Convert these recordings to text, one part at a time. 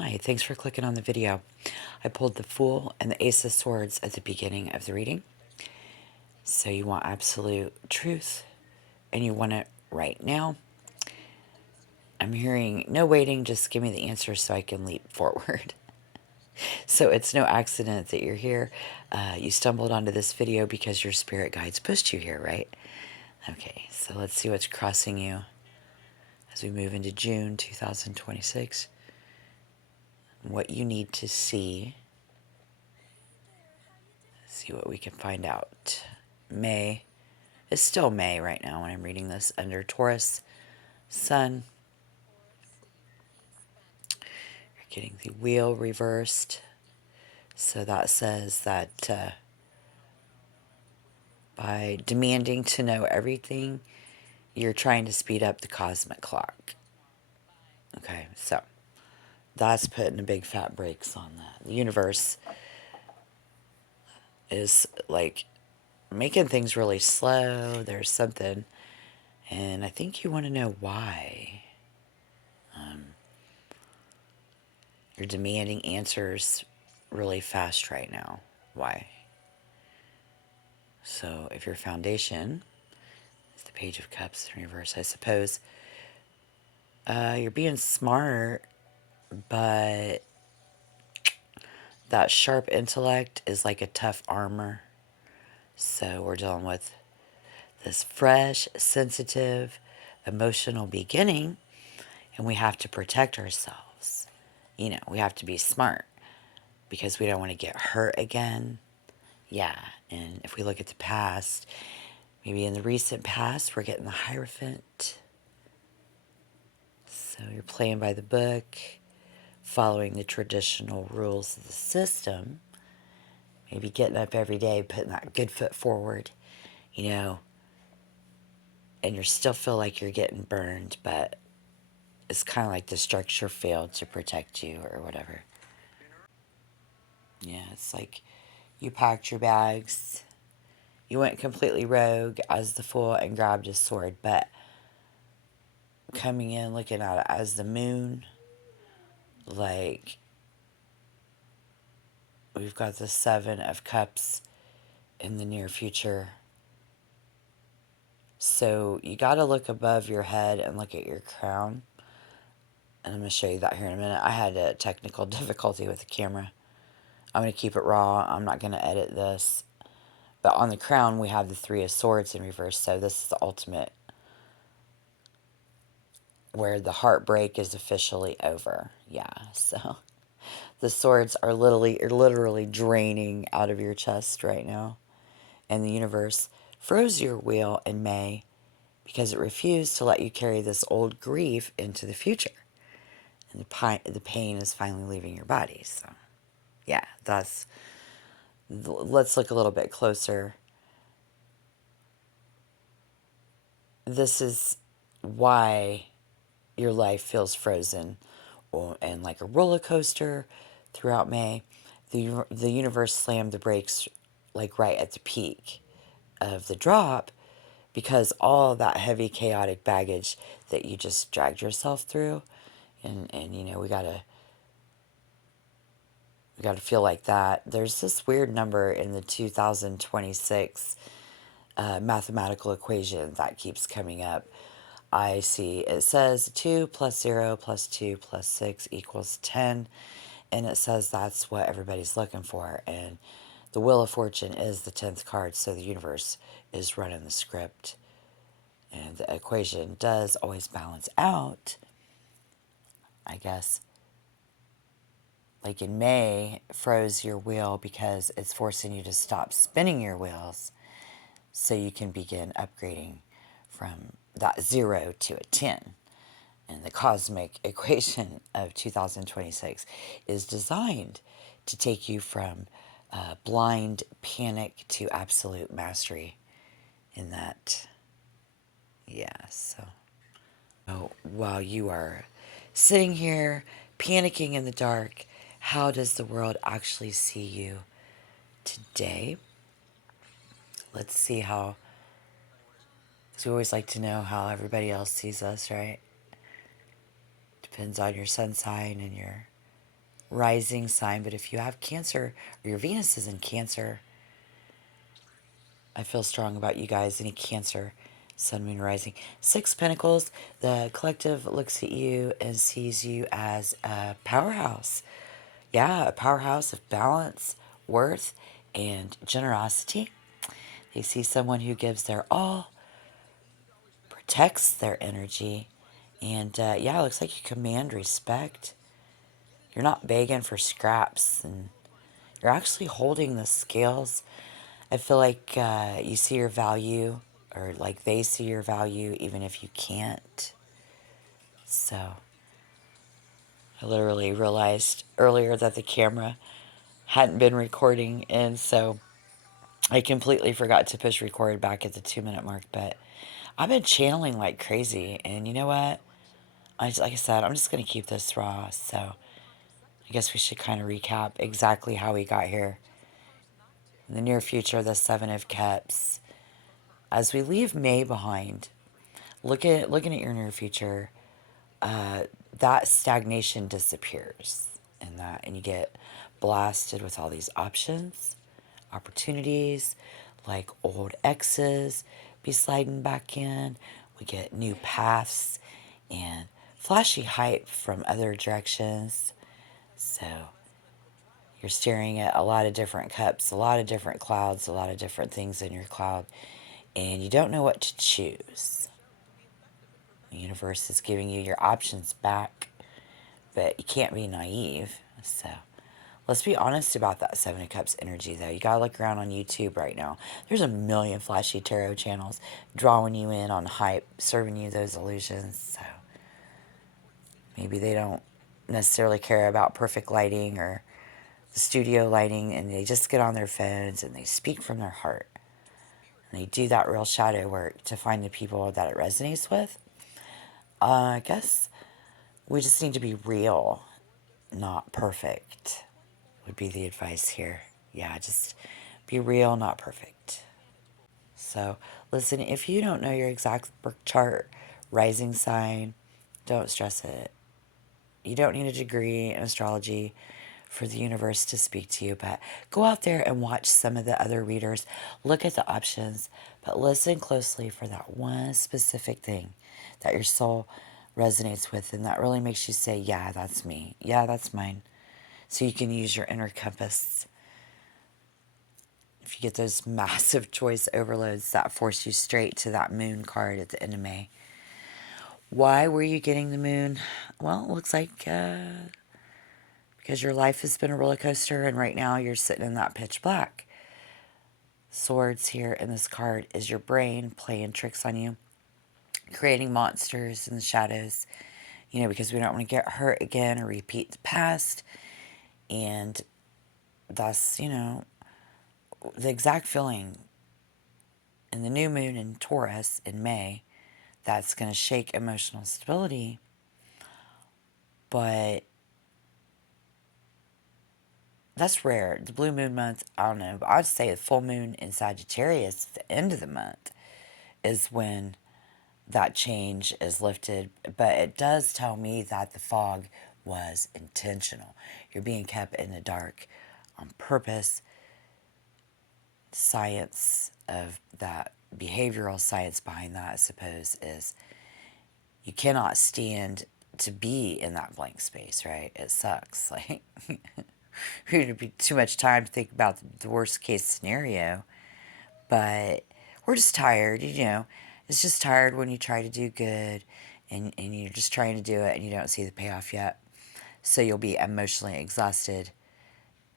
Hi, thanks for clicking on the video. I pulled the Fool and the Ace of Swords at the beginning of the reading. So you want absolute truth and you want it right now. I'm hearing no waiting, just give me the answer so I can leap forward. So it's no accident that you're here. You stumbled onto this video because your spirit guides pushed you here, right? Okay, so let's see what's crossing you as we move into June 2026. What you need to see. See what we can find out. May. It's still May right now when I'm reading this under Taurus Sun. You're getting the wheel reversed. So that says that by demanding to know everything, you're trying to speed up the cosmic clock. Okay, so that's putting a big fat brakes on that. The universe is like making things really slow. There's something, and I think you want to know why. You're demanding answers really fast right now. Why? So if your foundation is the Page of Cups in reverse, I suppose you're being smart, but that sharp intellect is like a tough armor. So we're dealing with this fresh, sensitive, emotional beginning, and we have to protect ourselves. You know, we have to be smart because we don't want to get hurt again. Yeah, and if we look at the past, maybe in the recent past, we're getting the Hierophant. So you're playing by the book, following the traditional rules of the system, maybe getting up every day, putting that good foot forward, you know, and you still feel like you're getting burned, but it's kind of like the structure failed to protect you or whatever. Yeah, it's like you packed your bags, you went completely rogue as the Fool and grabbed his sword, but coming in looking at it as the moon, like we've got the Seven of Cups in the near future. So you got to look above your head and look at your crown. And I'm going to show you that here in a minute. I had a technical difficulty with the camera. I'm going to keep it raw. I'm not going to edit this. But on the crown, we have the Three of Swords in reverse. So this is the ultimate where the heartbreak is officially over. Yeah, so the swords are literally draining out of your chest right now. And the universe froze your wheel in May because it refused to let you carry this old grief into the future. And the pain is finally leaving your body. So, yeah, let's look a little bit closer. This is why your life feels frozen and like a roller coaster throughout May. The universe slammed the brakes like right at the peak of the drop because all that heavy chaotic baggage that you just dragged yourself through, and you know, we gotta feel like that. There's this weird number in the 2026 mathematical equation that keeps coming up. I see it says 2 plus 0 plus 2 plus 6 equals 10. And it says that's what everybody's looking for. And the Wheel of Fortune is the 10th card. So the universe is running the script. And the equation does always balance out, I guess. Like in May, froze your wheel because it's forcing you to stop spinning your wheels so you can begin upgrading from that 0 to a 10. And the cosmic equation of 2026 is designed to take you from blind panic to absolute mastery in that. Yeah, so while you are sitting here panicking in the dark, how does the world actually see you today? Let's see how, because we always like to know how everybody else sees us, right? Depends on your sun sign and your rising sign. But if you have Cancer or your Venus is in Cancer, I feel strong about you guys. Any Cancer, Sun, Moon, Rising. Six Pentacles, the collective looks at you and sees you as a powerhouse. Yeah, a powerhouse of balance, worth, and generosity. They see someone who gives their all, protects their energy, and yeah, it looks like you command respect. You're not begging for scraps, and you're actually holding the scales. I feel like you see your value, or like they see your value, even if you can't. So, I literally realized earlier that the camera hadn't been recording, and so I completely forgot to push record back at the 2 minute mark. But I've been channeling like crazy, and you know what? Like I said, I'm just going to keep this raw. So, I guess we should kind of recap exactly how we got here. In the near future, the Seven of Cups. As we leave May behind, looking at your near future, that stagnation disappears in that, and you get blasted with all these options, opportunities, like old exes be sliding back in. We get new paths and flashy hype from other directions. So you're staring at a lot of different cups, a lot of different clouds, a lot of different things in your cloud, and you don't know what to choose. The universe is giving you your options back, but you can't be naive. So let's be honest about that Seven of Cups energy, though. You gotta look around on YouTube right now. There's a million flashy tarot channels drawing you in on hype, serving you those illusions. So maybe they don't necessarily care about perfect lighting or the studio lighting, and they just get on their phones and they speak from their heart. And they do that real shadow work to find the people that it resonates with. I guess we just need to be real, not perfect, would be the advice here. Yeah, just be real, not perfect. So, listen, if you don't know your exact birth chart, rising sign, don't stress it. You don't need a degree in astrology for the universe to speak to you, but go out there and watch some of the other readers. Look at the options, but listen closely for that one specific thing that your soul resonates with, and that really makes you say, yeah, that's me. Yeah, that's mine. So you can use your inner compass. If you get those massive choice overloads that force you straight to that moon card at the end of May. Why were you getting the moon? Well, it looks like because your life has been a roller coaster, and right now you're sitting in that pitch black. Swords here in this card is your brain playing tricks on you, creating monsters in the shadows, because we don't want to get hurt again or repeat the past. And that's, the exact feeling in the new moon in Taurus in May that's going to shake emotional stability. But that's rare. The blue moon month, I don't know, but I'd say the full moon in Sagittarius at the end of the month is when that change is lifted. But it does tell me that the fog was intentional. You're being kept in the dark on purpose. Science of that, behavioral science behind that, I suppose, is you cannot stand to be in that blank space, right? It sucks. Like, it'd be too much time to think about the worst case scenario. But we're just tired, It's just tired when you try to do good and you're just trying to do it and you don't see the payoff yet. So you'll be emotionally exhausted.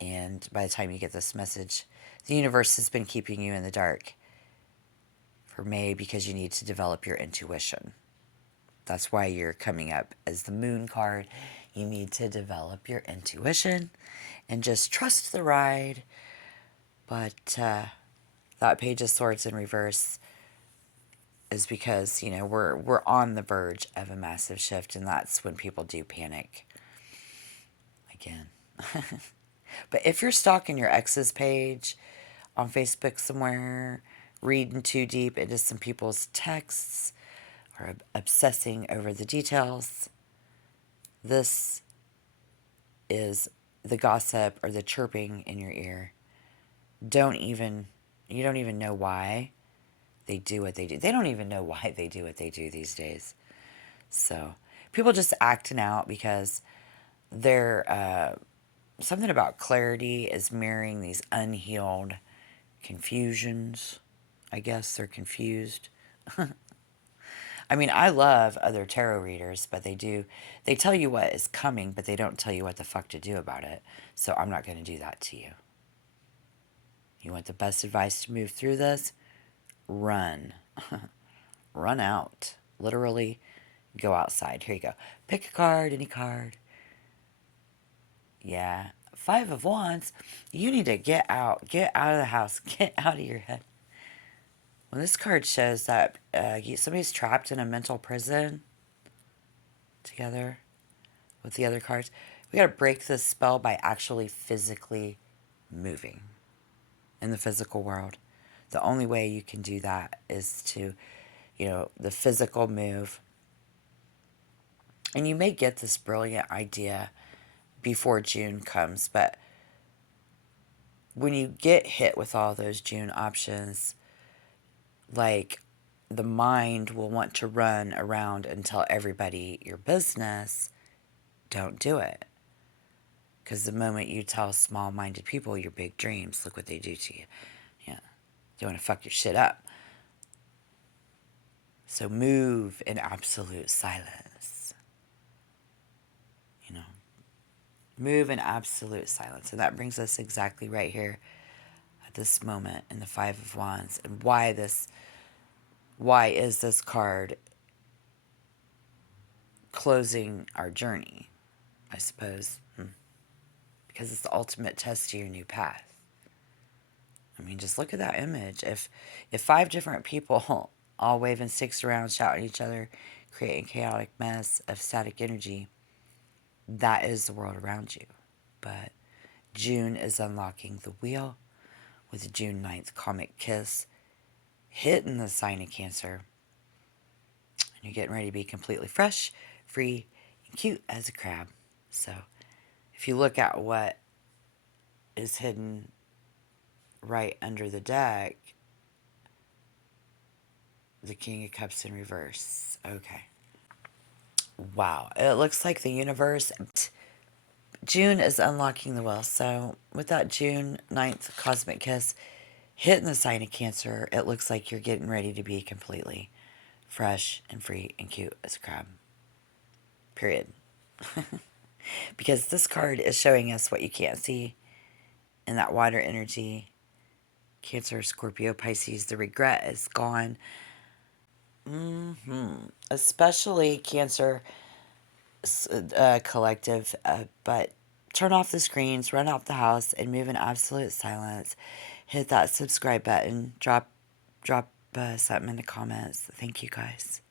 And by the time you get this message, the universe has been keeping you in the dark for May because you need to develop your intuition. That's why you're coming up as the moon card. You need to develop your intuition and just trust the ride. But that Page of Swords in reverse is because, we're on the verge of a massive shift, and that's when people do panic again. But if you're stalking your ex's page on Facebook somewhere, reading too deep into some people's texts, or obsessing over the details, this is the gossip or the chirping in your ear. Don't even, you don't even know why they do what they do. They don't even know why they do what they do these days. So people just acting out because they're, something about clarity is mirroring these unhealed confusions. I guess they're confused. I mean, I love other tarot readers, but they tell you what is coming, but they don't tell you what the fuck to do about it. So I'm not going to do that to you. You want the best advice to move through this? Run. Run out. Literally, go outside. Here you go. Pick a card, any card. Yeah. Five of Wands. You need to get out. Get out of the house. Get out of your head. When this card shows that somebody's trapped in a mental prison together with the other cards, we got to break this spell by actually physically moving in the physical world. The only way you can do that is to, the physical move. And you may get this brilliant idea before June comes, but when you get hit with all those June options, like the mind will want to run around and tell everybody your business. Don't do it. Because the moment you tell small minded people your big dreams, look what they do to you. Yeah. They want to fuck your shit up. So move in absolute silence. You know, move in absolute silence. And that brings us exactly right here at this moment in the Five of Wands. And why is this card closing our journey? I suppose. Because it's the ultimate test to your new path. I mean, just look at that image. If five different people all waving sticks around, shouting at each other, creating a chaotic mess of static energy, that is the world around you. But June is unlocking the wheel with the June 9th comic kiss hitting the sign of Cancer. And you're getting ready to be completely fresh, free, and cute as a crab. So if you look at what is hidden right under the deck, the King of Cups in reverse. Okay. Wow. It looks like the universe. June is unlocking the well. So with that June 9th cosmic kiss hitting the sign of Cancer, it looks like you're getting ready to be completely fresh and free and cute as a crab. Period. Because this card is showing us what you can't see in that water energy. Cancer, Scorpio, Pisces, the regret is gone. Especially Cancer collective, but turn off the screens, run out the house, and move in absolute silence. Hit that subscribe button. Drop something in the comments. Thank you guys.